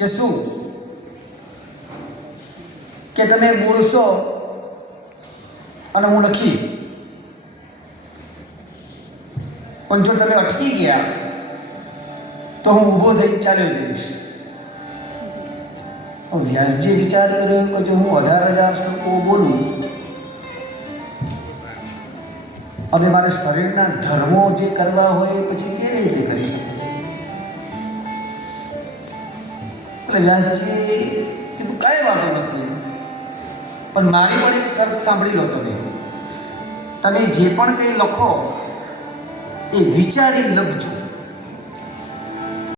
કે શું કે તમે બોલશો અને હું લખીશ પણ જો તમે અટકી ગયા તો હું ઊભો થઈ ચાલ્યો જઈશ તો વ્યાસજીએ વિચાર કર્યો કે જો હું અઢાર હજાર શ્લોકો બોલું અને મારે શરીરના ધર્મો જે કરવા હોય એ પછી કેવી રીતે કરી શકું એટલે વ્યાસજીએ કીધું, કાંઈ વાંધો નથી. પણ મારી પણ એક શરત સાંભળી લો તમે. તમે જે પણ કંઈ લખો, એ વિચારી લખજો.